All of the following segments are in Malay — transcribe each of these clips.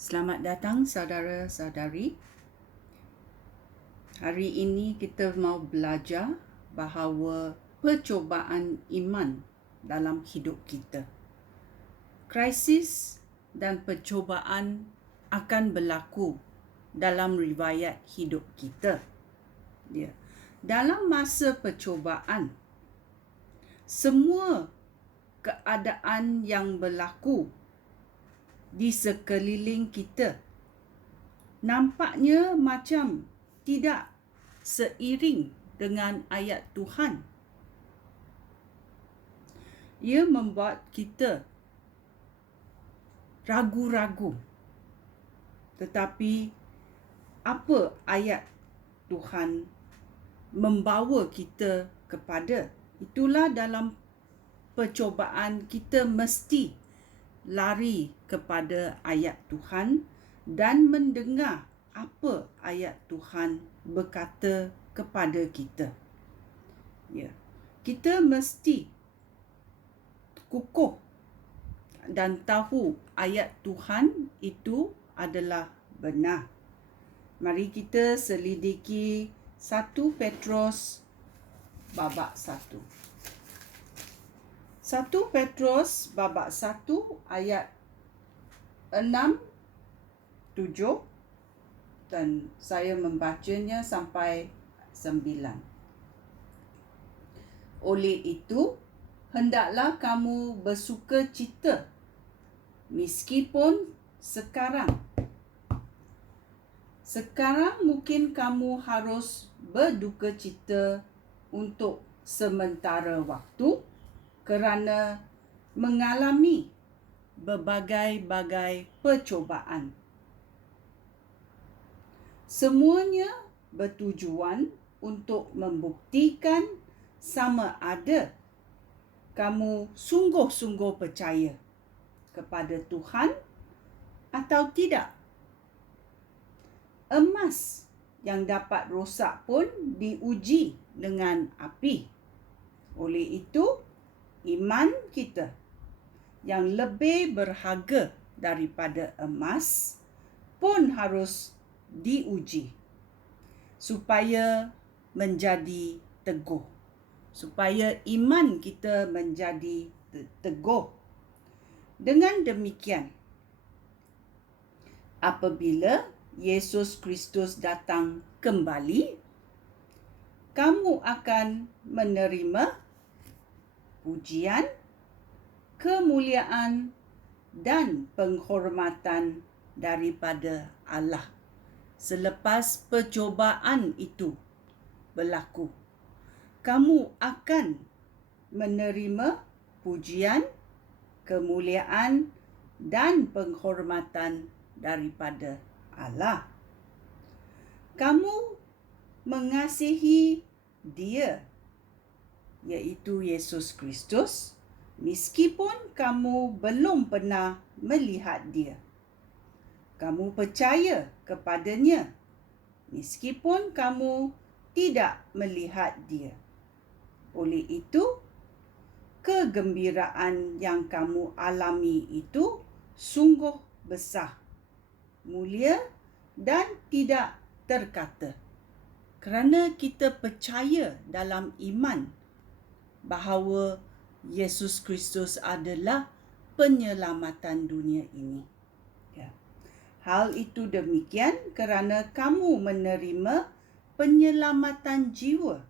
Selamat datang saudara-saudari. Hari ini kita mau belajar bahawa percubaan iman dalam hidup kita. Krisis dan percubaan akan berlaku dalam riwayat hidup kita. Dalam masa percubaan, semua keadaan yang berlaku di sekeliling kita nampaknya macam tidak seiring dengan ayat Tuhan. Ia membuat kita ragu-ragu. Tetapi apa ayat Tuhan membawa kita kepada? Itulah dalam percubaan kita mesti lari kepada ayat Tuhan dan mendengar apa ayat Tuhan berkata kepada kita. Kita mesti kukuh dan tahu ayat Tuhan itu adalah benar. Mari kita selidiki 1 Petrus babak 1. 1 Petrus babak 1 ayat 6, 7 dan saya membacanya sampai 9. Oleh itu, hendaklah kamu bersukacita meskipun sekarang mungkin kamu harus berdukacita untuk sementara waktu kerana mengalami berbagai-bagai percubaan. Semuanya bertujuan untuk membuktikan sama ada kamu sungguh-sungguh percaya kepada Tuhan atau tidak. Emas yang dapat rosak pun diuji dengan api. Oleh itu, iman kita yang lebih berharga daripada emas pun harus diuji supaya menjadi teguh. Supaya iman kita menjadi teguh. Dengan demikian, apabila Yesus Kristus datang kembali, kamu akan menerima pujian, kemuliaan dan penghormatan daripada Allah selepas percubaan itu berlaku. Kamu akan menerima pujian, kemuliaan dan penghormatan daripada Allah. Kamu mengasihi Dia, iaitu Yesus Kristus, meskipun kamu belum pernah melihat Dia. Kamu percaya kepadanya, meskipun kamu tidak melihat Dia. Oleh itu, kegembiraan yang kamu alami itu sungguh besar, mulia dan tidak terkata. Kerana kita percaya dalam iman bahawa Yesus Kristus adalah penyelamatan dunia ini. Hal itu demikian kerana kamu menerima penyelamatan jiwa.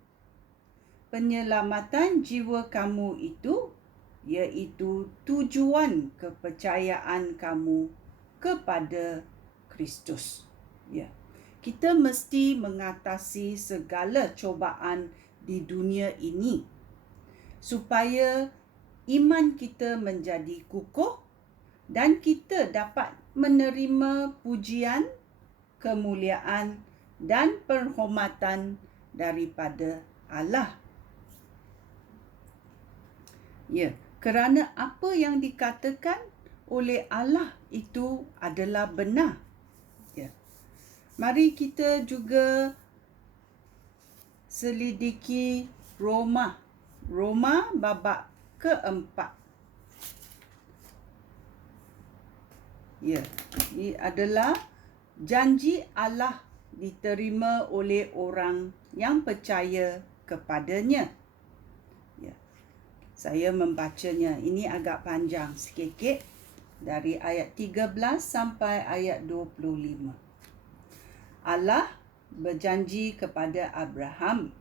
Penyelamatan jiwa kamu itu iaitu tujuan kepercayaan kamu kepada Kristus. Kita mesti mengatasi segala cubaan di dunia ini supaya iman kita menjadi kukuh dan kita dapat menerima pujian, kemuliaan dan penghormatan daripada Allah. Kerana apa yang dikatakan oleh Allah itu adalah benar. Mari kita juga selidiki Roma babak ke-4. Ya, ini adalah janji Allah diterima oleh orang yang percaya kepadanya. Ya, saya membacanya. Ini agak panjang sikit dari ayat 13 sampai ayat 25. Allah berjanji kepada Abraham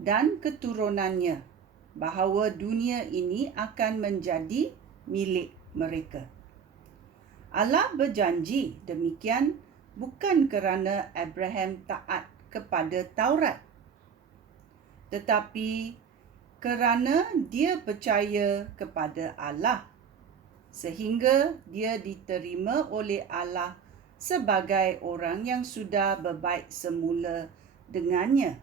dan keturunannya bahawa dunia ini akan menjadi milik mereka. Allah berjanji demikian bukan kerana Abraham taat kepada Taurat, tetapi kerana dia percaya kepada Allah, sehingga dia diterima oleh Allah sebagai orang yang sudah berbaik semula dengannya.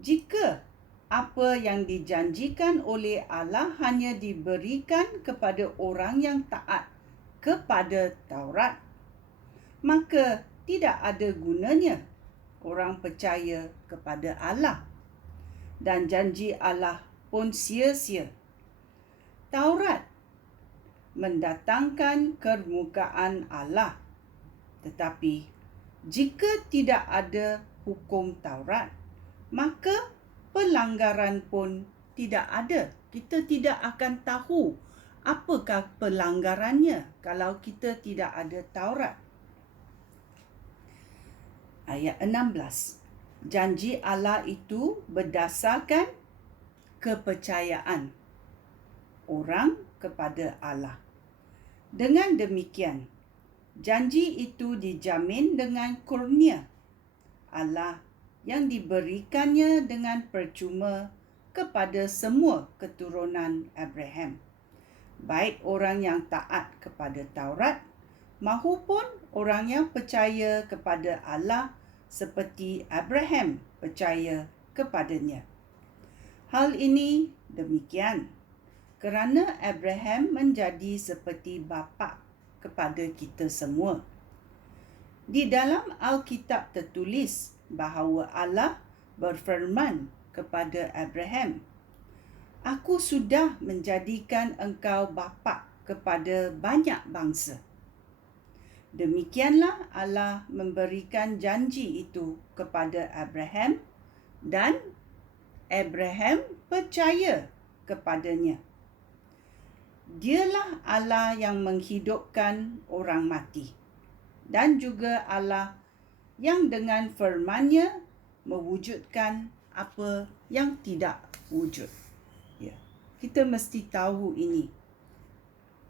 Jika apa yang dijanjikan oleh Allah hanya diberikan kepada orang yang taat kepada Taurat, maka tidak ada gunanya orang percaya kepada Allah, dan janji Allah pun sia-sia. Taurat mendatangkan kemukaan Allah, tetapi jika tidak ada hukum Taurat, maka pelanggaran pun tidak ada. Kita tidak akan tahu apakah pelanggarannya kalau kita tidak ada Taurat. Ayat 16. Janji Allah itu berdasarkan kepercayaan orang kepada Allah. Dengan demikian, janji itu dijamin dengan kurnia Allah yang diberikannya dengan percuma kepada semua keturunan Abraham, baik orang yang taat kepada Taurat maupun orang yang percaya kepada Allah seperti Abraham percaya kepadanya. Hal ini demikian kerana Abraham menjadi seperti bapa kepada kita semua. Di dalam Alkitab tertulis bahawa Allah berfirman kepada Abraham, "Aku sudah menjadikan engkau bapa kepada banyak bangsa." Demikianlah Allah memberikan janji itu kepada Abraham dan Abraham percaya kepadanya. Dialah Allah yang menghidupkan orang mati dan juga Allah yang dengan firman-Nya mewujudkan apa yang tidak wujud. Ya, kita mesti tahu ini.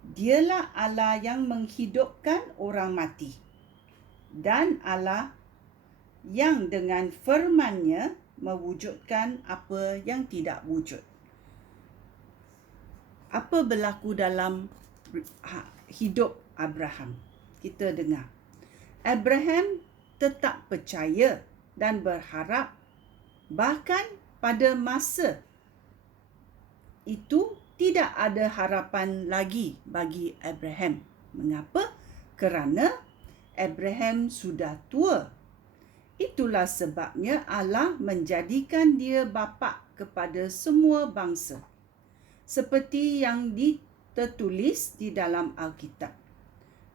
Dialah Allah yang menghidupkan orang mati dan Allah yang dengan firman-Nya mewujudkan apa yang tidak wujud. Apa berlaku dalam hidup Abraham? Kita dengar. Abraham tetap percaya dan berharap, bahkan pada masa itu tidak ada harapan lagi bagi Abraham. Mengapa? Kerana Abraham sudah tua. Itulah sebabnya Allah menjadikan dia bapa kepada semua bangsa, seperti yang tertulis di dalam Alkitab.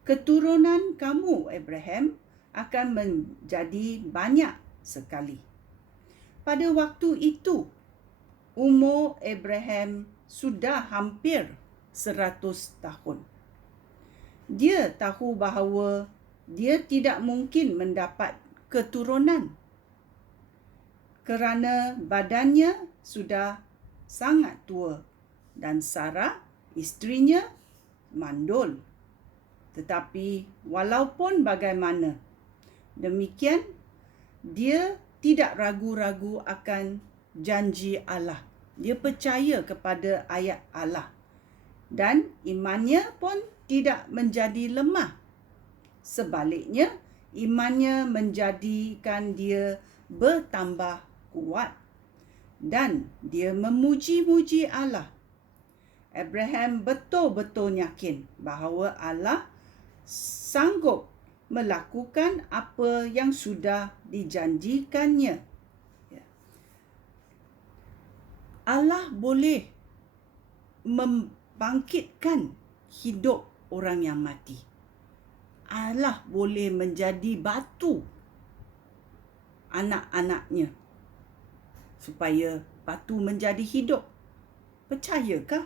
Keturunan kamu, Abraham, akan menjadi banyak sekali. Pada waktu itu, umur Abraham sudah hampir 100 tahun. Dia tahu bahawa dia tidak mungkin mendapat keturunan kerana badannya sudah sangat tua dan Sarah, isterinya, mandul. Tetapi walaupun bagaimana, demikian dia tidak ragu-ragu akan janji Allah. Dia percaya kepada ayat Allah dan imannya pun tidak menjadi lemah. Sebaliknya, imannya menjadikan dia bertambah kuat dan dia memuji-muji Allah. Abraham betul-betul yakin bahawa Allah sanggup melakukan apa yang sudah dijanjikannya. Allah boleh membangkitkan hidup orang yang mati. Allah boleh menjadi batu anak-anaknya supaya batu menjadi hidup. Percayakah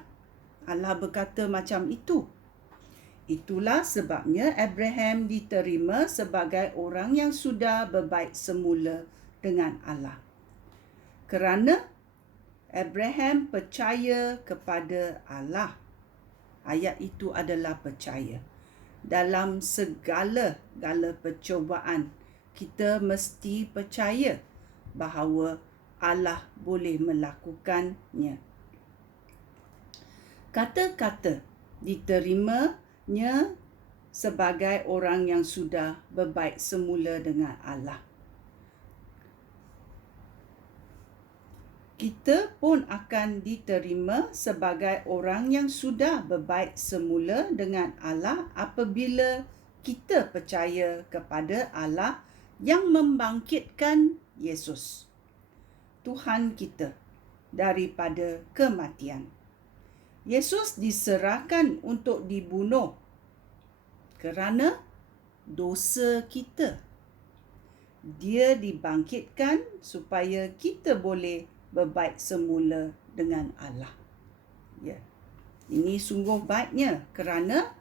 Allah berkata macam itu? Itulah sebabnya Abraham diterima sebagai orang yang sudah berbaik semula dengan Allah. Kerana Abraham percaya kepada Allah. Ayat itu adalah percaya. Dalam segala percubaan, kita mesti percaya bahawa Allah boleh melakukannya. Kata-kata diterimanya sebagai orang yang sudah berbaik semula dengan Allah. Kita pun akan diterima sebagai orang yang sudah berbaik semula dengan Allah apabila kita percaya kepada Allah yang membangkitkan Yesus, Tuhan kita, daripada kematian. Yesus diserahkan untuk dibunuh kerana dosa kita. Dia dibangkitkan supaya kita boleh berbaik semula dengan Allah. Ya. Ini sungguh baiknya kerana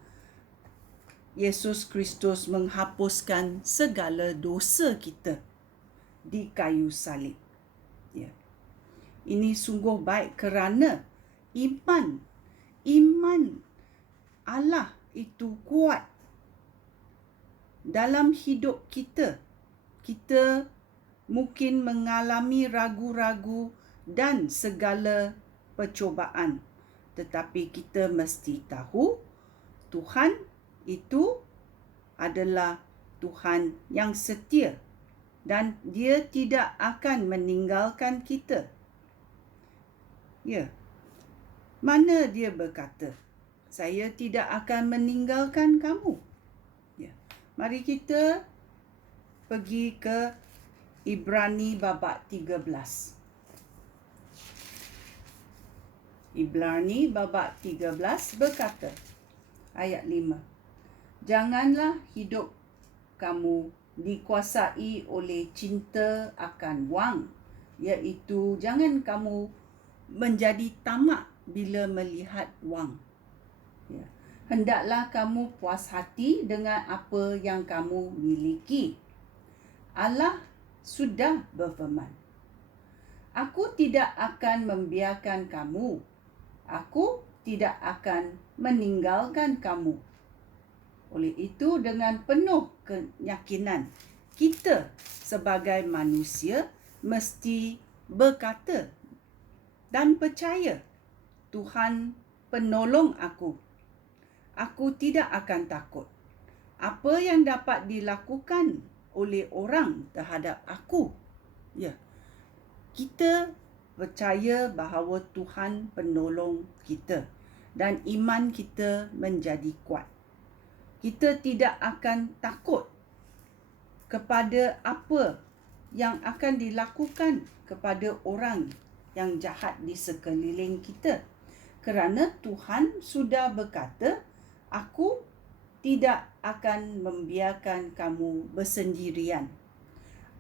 Yesus Kristus menghapuskan segala dosa kita di kayu salib. Ya. Ini sungguh baik kerana iman Allah itu kuat dalam hidup kita. Kita mungkin mengalami ragu-ragu dan segala percubaan, tetapi kita mesti tahu Tuhan itu adalah Tuhan yang setia dan Dia tidak akan meninggalkan kita. Ya. Mana Dia berkata, saya tidak akan meninggalkan kamu. Ya. Mari kita pergi ke Ibrani babak 13. Ibrani babak 13 berkata, ayat 5. Janganlah hidup kamu dikuasai oleh cinta akan wang, iaitu jangan kamu menjadi tamak bila melihat wang. Ya. Hendaklah kamu puas hati dengan apa yang kamu miliki. Allah sudah berfirman, aku tidak akan membiarkan kamu. Aku tidak akan meninggalkan kamu. Oleh itu, dengan penuh keyakinan, kita sebagai manusia mesti berkata dan percaya, Tuhan penolong aku. Aku tidak akan takut. Apa yang dapat dilakukan oleh orang terhadap aku? Ya. Kita percaya bahawa Tuhan penolong kita dan iman kita menjadi kuat. Kita tidak akan takut kepada apa yang akan dilakukan kepada orang yang jahat di sekeliling kita. Kerana Tuhan sudah berkata, aku tidak akan membiarkan kamu bersendirian.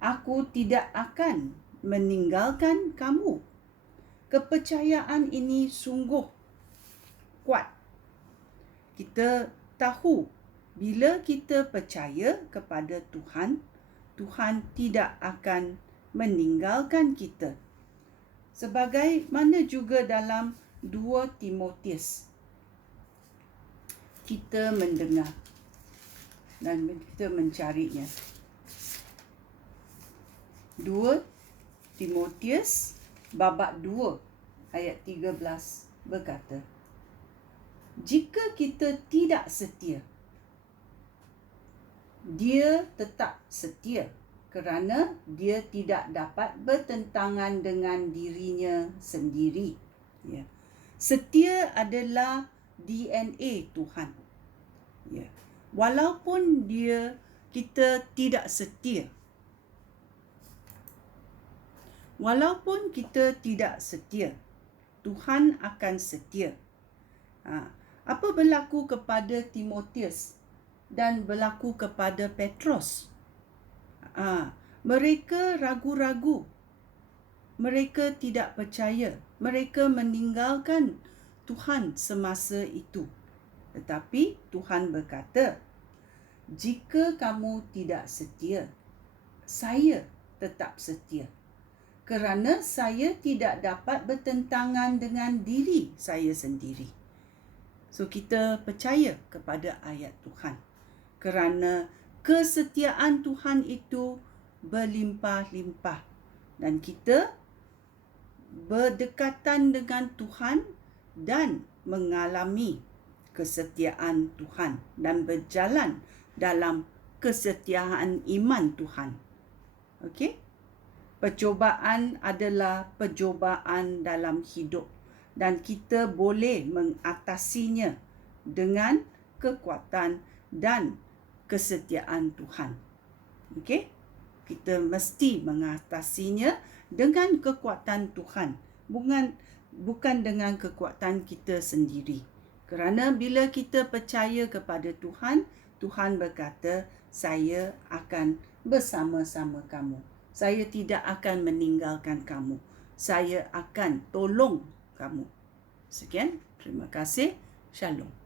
Aku tidak akan meninggalkan kamu. Kepercayaan ini sungguh kuat. Kita tahu bila kita percaya kepada Tuhan, Tuhan tidak akan meninggalkan kita. Sebagaimana juga dalam 2 Timotius, kita mendengar dan kita mencarinya. 2 Timotius babak 2 ayat 13 berkata, jika kita tidak setia, Dia tetap setia kerana Dia tidak dapat bertentangan dengan dirinya sendiri. Ya. Setia adalah DNA Tuhan. Ya. Walaupun kita tidak setia, walaupun kita tidak setia, Tuhan akan setia. Apa berlaku kepada Timotius? dan berlaku kepada Petrus. Mereka ragu-ragu. Mereka tidak percaya. Mereka meninggalkan Tuhan semasa itu. Tetapi Tuhan berkata, jika kamu tidak setia, saya tetap setia. Kerana saya tidak dapat bertentangan dengan diri saya sendiri. So, kita percaya kepada ayat Tuhan. Kerana kesetiaan Tuhan itu berlimpah-limpah. Dan kita berdekatan dengan Tuhan dan mengalami kesetiaan Tuhan dan berjalan dalam kesetiaan iman Tuhan. Okey? Percubaan adalah percubaan dalam hidup dan kita boleh mengatasinya dengan kekuatan dan kesetiaan Tuhan. Okey? Kita mesti mengatasinya dengan kekuatan Tuhan, bukan dengan kekuatan kita sendiri. Kerana bila kita percaya kepada Tuhan, Tuhan berkata, saya akan bersama-sama kamu. Saya tidak akan meninggalkan kamu. Saya akan tolong kamu. Sekian, terima kasih. Shalom.